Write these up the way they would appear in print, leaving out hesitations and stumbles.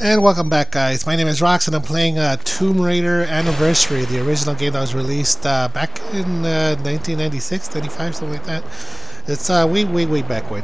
And welcome back, guys. My name is Rox, and I'm playing Tomb Raider Anniversary, the original game that was released back in 1996, 95, something like that. It's way back when.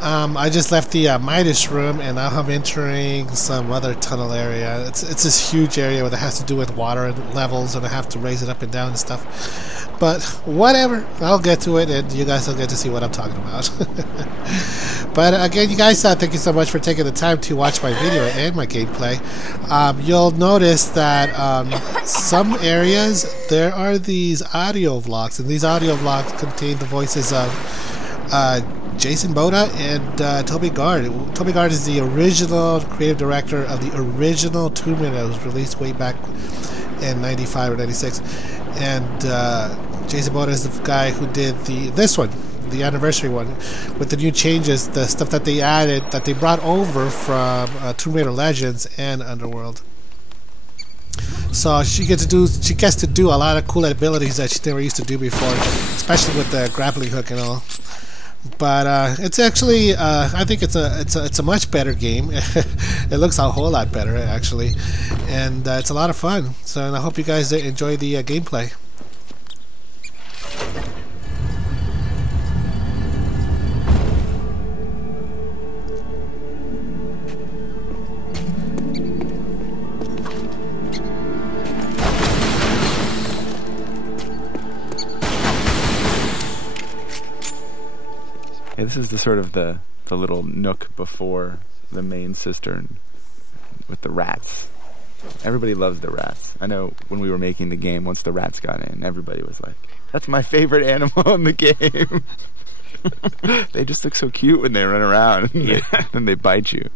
I just left the Midas room, and now I'm entering some other tunnel area. It's this huge area that has to do with water and levels, and I have to raise it up and down and stuff. But whatever, I'll get to it, and you guys will get to see what I'm talking about. But again, you guys, thank you so much for taking the time to watch my video and my gameplay. You'll notice that some areas there are these audio vlogs, and these audio vlogs contain the voices of Jason Boda and Toby Gard. Toby Gard is the original creative director of the original Tomb Raider that was released way back in 95 or 96, and Jason Boda is the guy who did this one, the anniversary one, with the new changes, the stuff that they added, that they brought over from Tomb Raider Legends and Underworld. So she gets to do a lot of cool abilities that she never used to do before, especially with the grappling hook and all. But it's actually, I think it's a much better game. It looks a whole lot better, actually, and it's a lot of fun. So and I hope you guys enjoy the gameplay. This is the sort of the little nook before the main cistern with the rats. Everybody loves the rats. I know when we were making the game, once the rats got in, everybody was like, "That's my favorite animal in the game." They just look so cute when they run around and then they bite you.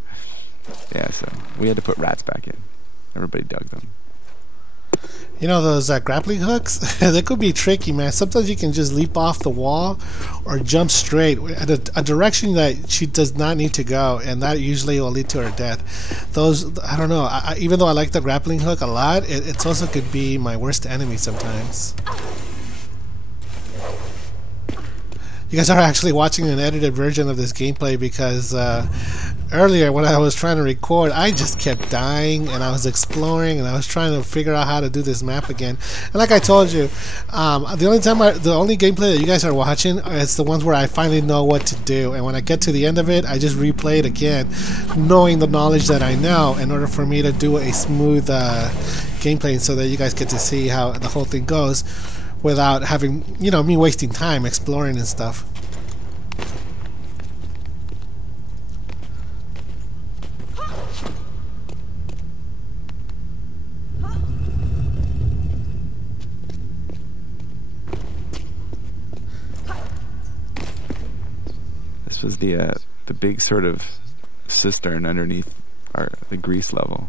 Yeah, so we had to put rats back in. Everybody dug them. You know those grappling hooks? They could be tricky, man. Sometimes you can just leap off the wall or jump straight at a direction that she does not need to go, and that usually will lead to her death. Those, I don't know. Even though I like the grappling hook a lot, it also could be my worst enemy sometimes. You guys are actually watching an edited version of this gameplay because earlier when I was trying to record, I just kept dying, and I was exploring, and I was trying to figure out how to do this map again. And like I told you, the only gameplay that you guys are watching is the ones where I finally know what to do, and when I get to the end of it, I just replay it again, knowing the knowledge that I know in order for me to do a smooth gameplay, so that you guys get to see how the whole thing goes without having, you know, me wasting time exploring and stuff. This was the big sort of cistern underneath the grease level,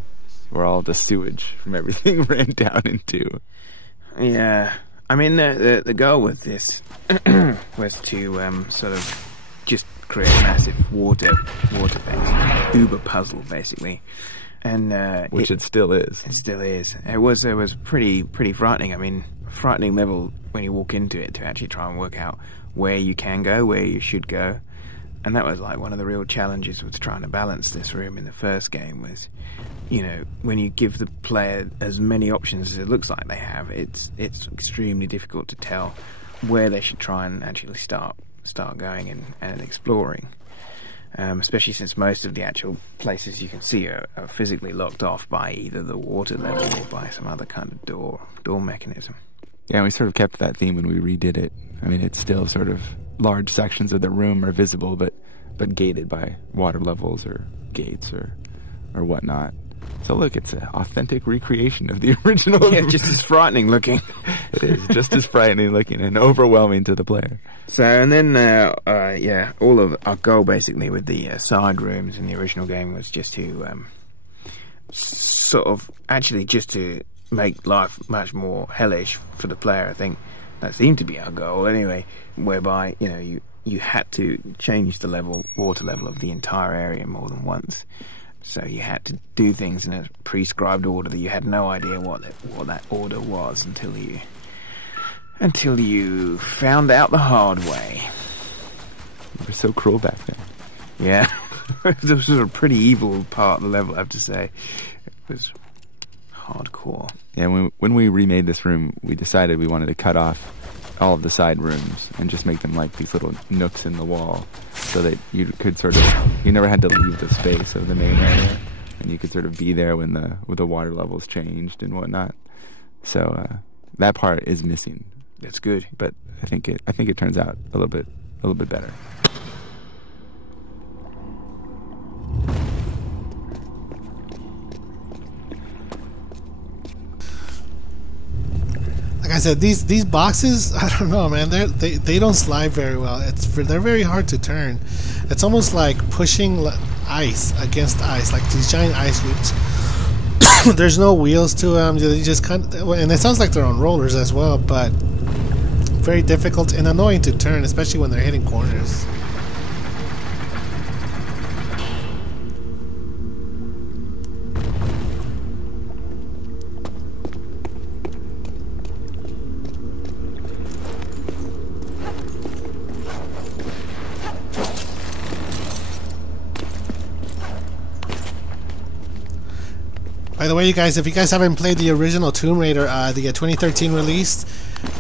where all the sewage from everything ran down into. Yeah. I mean, the goal with this was to sort of just create a massive water base, uber puzzle, basically, and which it still is. It still is. It was pretty frightening. I mean, frightening level when you walk into it, to actually try and work out where you can go, where you should go. And that was like one of the real challenges with trying to balance this room in the first game was, you know, when you give the player as many options as it looks like they have, it's extremely difficult to tell where they should try and actually start going and exploring. Especially since most of the actual places you can see are physically locked off by either the water level or by some other kind of door mechanism. Yeah, we sort of kept that theme when we redid it. I mean, it's still sort of large sections of the room are visible, but gated by water levels or gates or whatnot. So look, it's an authentic recreation of the original. Yeah, just as frightening looking. It is just as frightening looking and overwhelming to the player. So, and then, all of our goal basically with the side rooms in the original game was just to sort of actually just to make life much more hellish for the player. I think that seemed to be our goal anyway, whereby, you know, you had to change the water level of the entire area more than once. So you had to do things in a prescribed order that you had no idea what that order was until you found out the hard way. You were so cruel back then. Yeah. This was a pretty evil part of the level, I have to say. It was hardcore. Yeah, when we remade this room, we decided we wanted to cut off all of the side rooms and just make them like these little nooks in the wall, so that you could sort of, you never had to leave the space of the main area, and you could sort of be there when the water levels changed and whatnot. So that part is missing. That's good, but I think it turns out a little bit better. Like I said, these boxes, I don't know, man. They don't slide very well. They're very hard to turn. It's almost like pushing ice against ice, like these giant ice cubes. There's no wheels to them. They just kind of, and it sounds like they're on rollers as well, but very difficult and annoying to turn, especially when they're hitting corners. By the way, you guys, if you guys haven't played the original Tomb Raider, the 2013 release,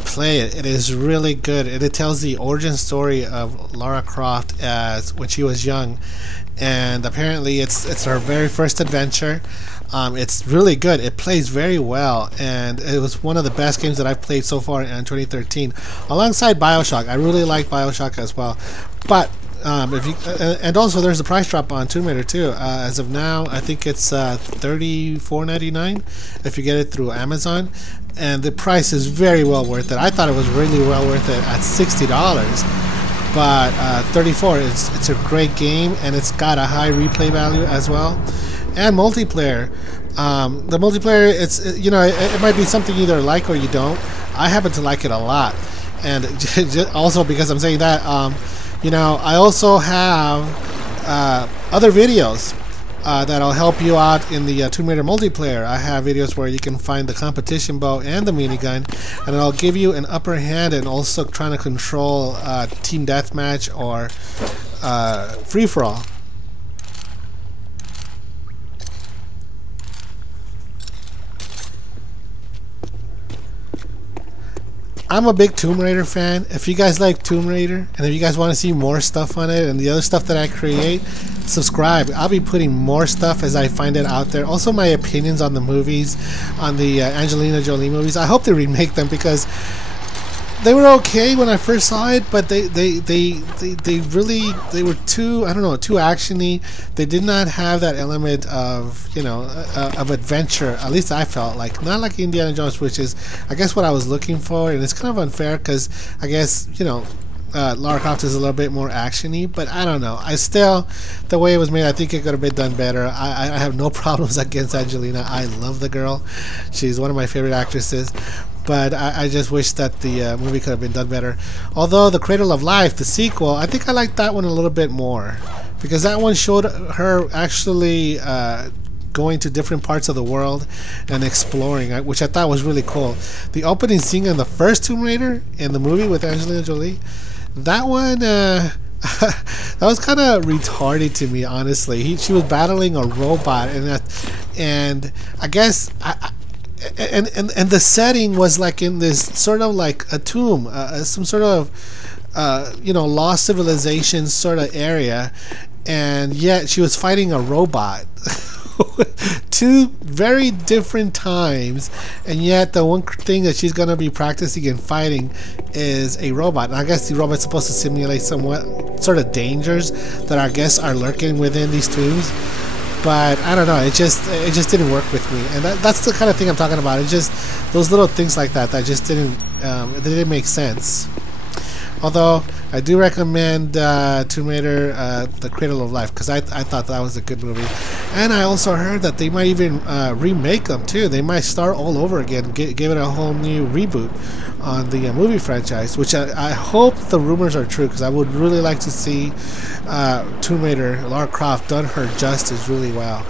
play it. It is really good. It tells the origin story of Lara Croft as when she was young, and apparently it's her very first adventure. It's really good. It plays very well, and it was one of the best games that I've played so far in 2013, alongside BioShock. I really like BioShock as well, but if you and also there's a price drop on Tomb Raider too. As of now, I think it's $34.99 if you get it through Amazon, and the price is very well worth it. I thought it was really well worth it at $60, but $34. It's a great game, and it's got a high replay value as well, and multiplayer. The multiplayer, it's it might be something you either like or you don't. I happen to like it a lot, and also because I'm saying that. I also have other videos that'll help you out in the Tomb Raider multiplayer. I have videos where you can find the competition bow and the minigun, and it'll give you an upper hand and also trying to control team deathmatch or free-for-all. I'm a big Tomb Raider fan. If you guys like Tomb Raider, and if you guys want to see more stuff on it and the other stuff that I create, subscribe. I'll be putting more stuff as I find it out there. Also, my opinions on the movies, on the Angelina Jolie movies. I hope they remake them, because they were okay when I first saw it, but they were too, I don't know, too actiony. They did not have that element of of adventure. At least I felt like, not like Indiana Jones, which is I guess what I was looking for, and it's kind of unfair because I guess Lara Croft is a little bit more actiony, but I don't know. I still, the way it was made, I think it could have been done better. I have no problems against Angelina. I love the girl. She's one of my favorite actresses. But I just wish that the movie could have been done better. Although the Cradle of Life, the sequel, I think I liked that one a little bit more, because that one showed her actually going to different parts of the world and exploring, which I thought was really cool. The opening scene in the first Tomb Raider in the movie with Angelina Jolie, that one that was kind of retarded to me, honestly. She was battling a robot, and I guess and the setting was like in this sort of like a tomb, some sort of lost civilization sort of area, and yet she was fighting a robot. Two very different times, and yet the one thing that she's going to be practicing and fighting is a robot. And I guess the robot's supposed to simulate somewhat sort of dangers that I guess are lurking within these tombs. But I don't know, it just didn't work with me, and that's the kind of thing I'm talking about. It's just those little things like that just didn't make sense. Although I do recommend Tomb Raider: The Cradle of Life, because I thought that was a good movie, and I also heard that they might even remake them too. They might start all over again, give it a whole new reboot on the movie franchise, which I hope the rumors are true, because I would really like to see Tomb Raider, Lara Croft, done her justice really well.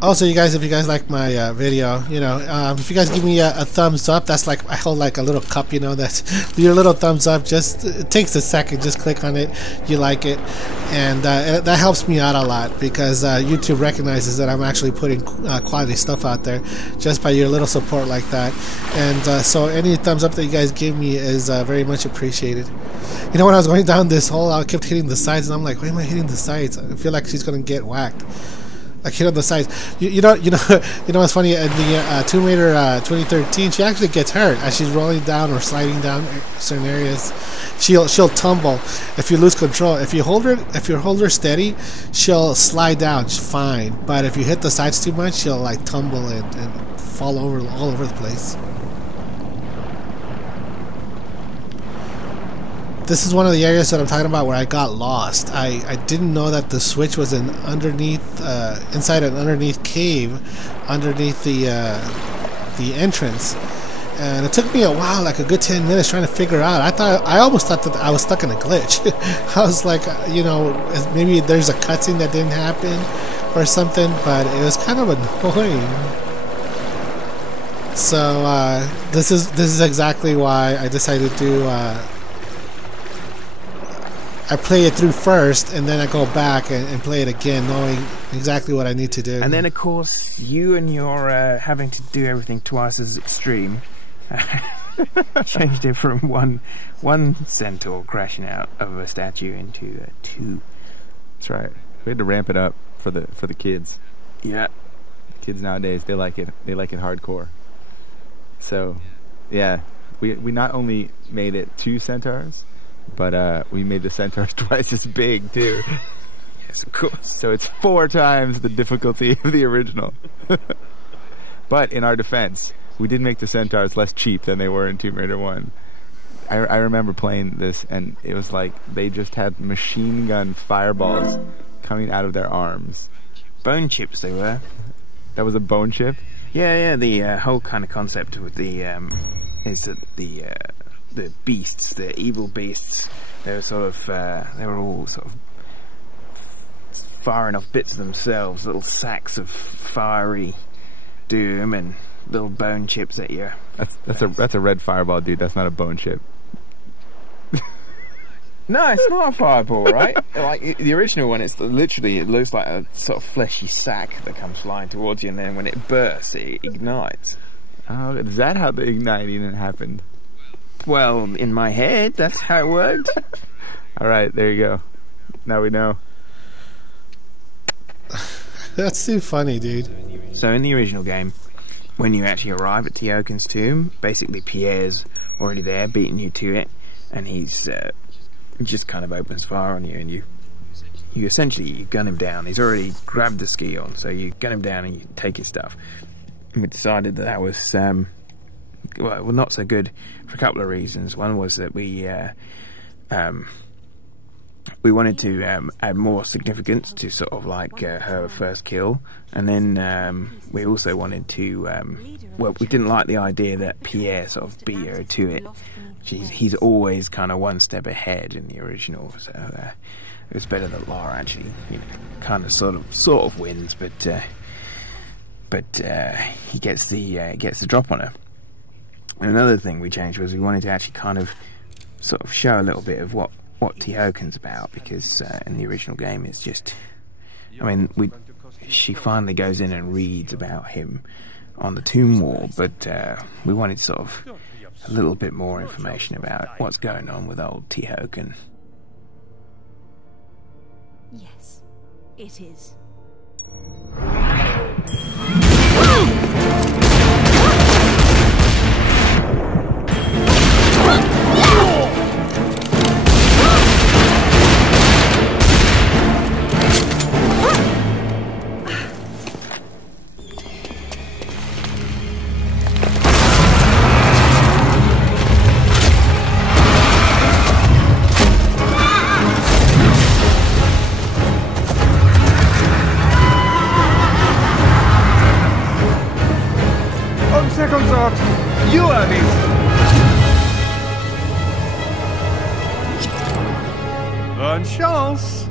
Also, you guys, if you guys like my video, you know, if you guys give me a thumbs up, that's like I hold like a little cup, you know, that's your little thumbs up. Just it takes a second. Just click on it, you like it, and that helps me out a lot because YouTube recognizes that I'm actually putting quality stuff out there just by your little support like that. And so any thumbs up that you guys give me is very much appreciated. You know, when I was going down this hole, I kept hitting the sides, and I'm like, why am I hitting the sides? I feel like she's gonna get whacked. Like hit on the sides. You know what's funny? In the Tomb Raider 2013, she actually gets hurt as she's rolling down or sliding down certain areas. She'll tumble if you lose control. If you hold her steady, she'll slide down fine. But if you hit the sides too much, she'll like tumble and fall over all over the place. This is one of the areas that I'm talking about where I got lost. I didn't know that the switch was inside an underneath cave, underneath the entrance, and it took me a while, like a good 10 minutes, trying to figure out. I almost thought that I was stuck in a glitch. I was like, you know, maybe there's a cutscene that didn't happen or something, but it was kind of annoying. So this is exactly why I decided to. I play it through first, and then I go back and play it again, knowing exactly what I need to do. And then, of course, you and your having to do everything twice as extreme changed it from one centaur crashing out of a statue into two. That's right. We had to ramp it up for the kids. Yeah. Kids nowadays, they like it. They like it hardcore. So, yeah, we not only made it 2 centaurs, but we made the centaurs twice as big too. Yes, of course. So it's 4 times the difficulty of the original. But in our defense, we did make the centaurs less cheap than they were in Tomb Raider 1. I remember playing this, and it was like they just had machine gun fireballs coming out of their arms. Bone chips they were. That was a bone chip? Yeah. The whole kind of concept with the is that the beasts, the evil beasts, they were all sort of firing off bits of themselves, little sacks of fiery doom and little bone chips at you. That's a red fireball, dude. That's not a bone chip. No, it's not a fireball, right? Like the original one, it looks like a sort of fleshy sack that comes flying towards you, and then when it bursts, it ignites. Oh, is that how the igniting happened? Well, in my head, that's how it worked. Alright, there you go. Now we know. That's too funny, dude. So in the original game, when you actually arrive at Teoken's tomb, basically Pierre's already there, beating you to it, and he's just kind of opens fire on you, and you essentially gun him down. He's already grabbed the ski on, so you gun him down and you take his stuff. And we decided that was well, not so good for a couple of reasons. One was that we wanted to add more significance to sort of like her first kill, and then we also wanted to well, we didn't like the idea that Pierre sort of beat her to it. He's always kind of one step ahead in the original, so it was better that Lara actually, you know, kind of sort of wins, but he gets the drop on her. And another thing we changed was we wanted to actually kind of sort of show a little bit of what Teoken's about, because in the original game it's just, I mean, she finally goes in and reads about him on the tomb wall, but we wanted sort of a little bit more information about what's going on with old Teoken. Yes, it is. You have it! Bonne chance!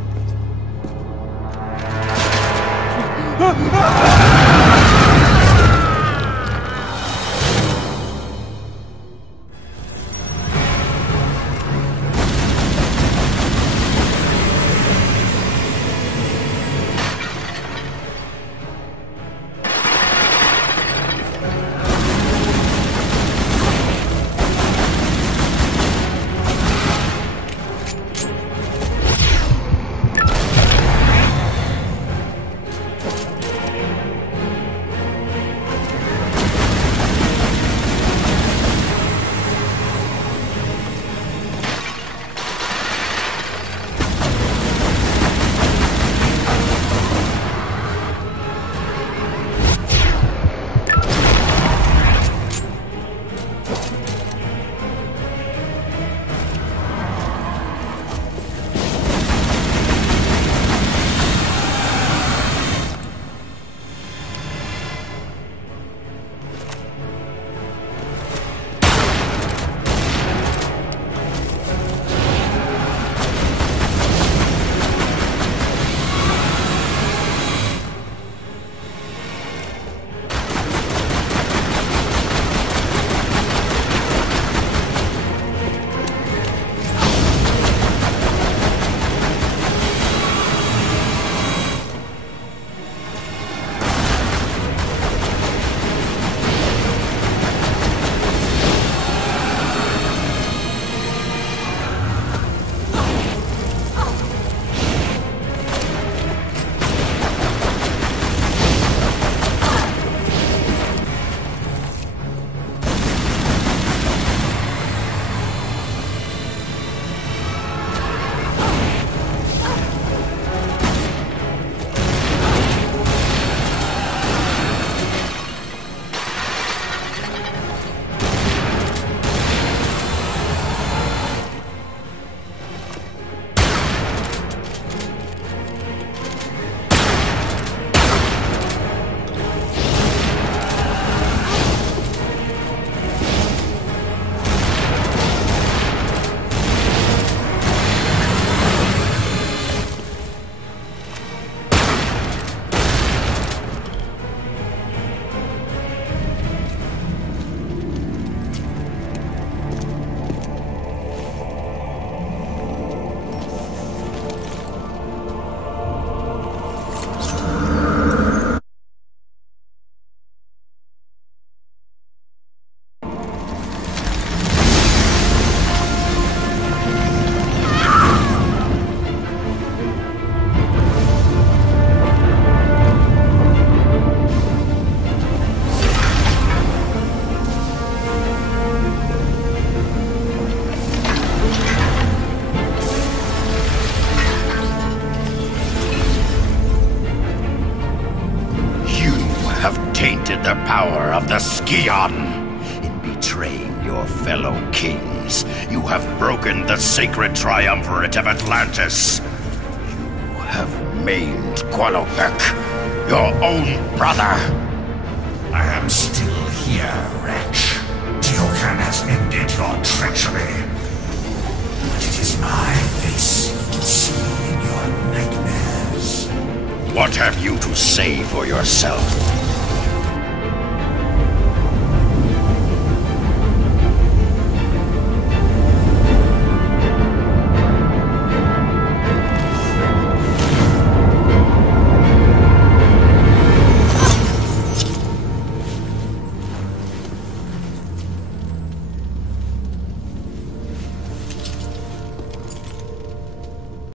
tainted the power of the Scion. In betraying your fellow kings, you have broken the sacred triumvirate of Atlantis. You have maimed Qualopec, your own brother. I am still here, wretch. Tiokan has ended your treachery. But it is my face you will see in your nightmares. What have you to say for yourself?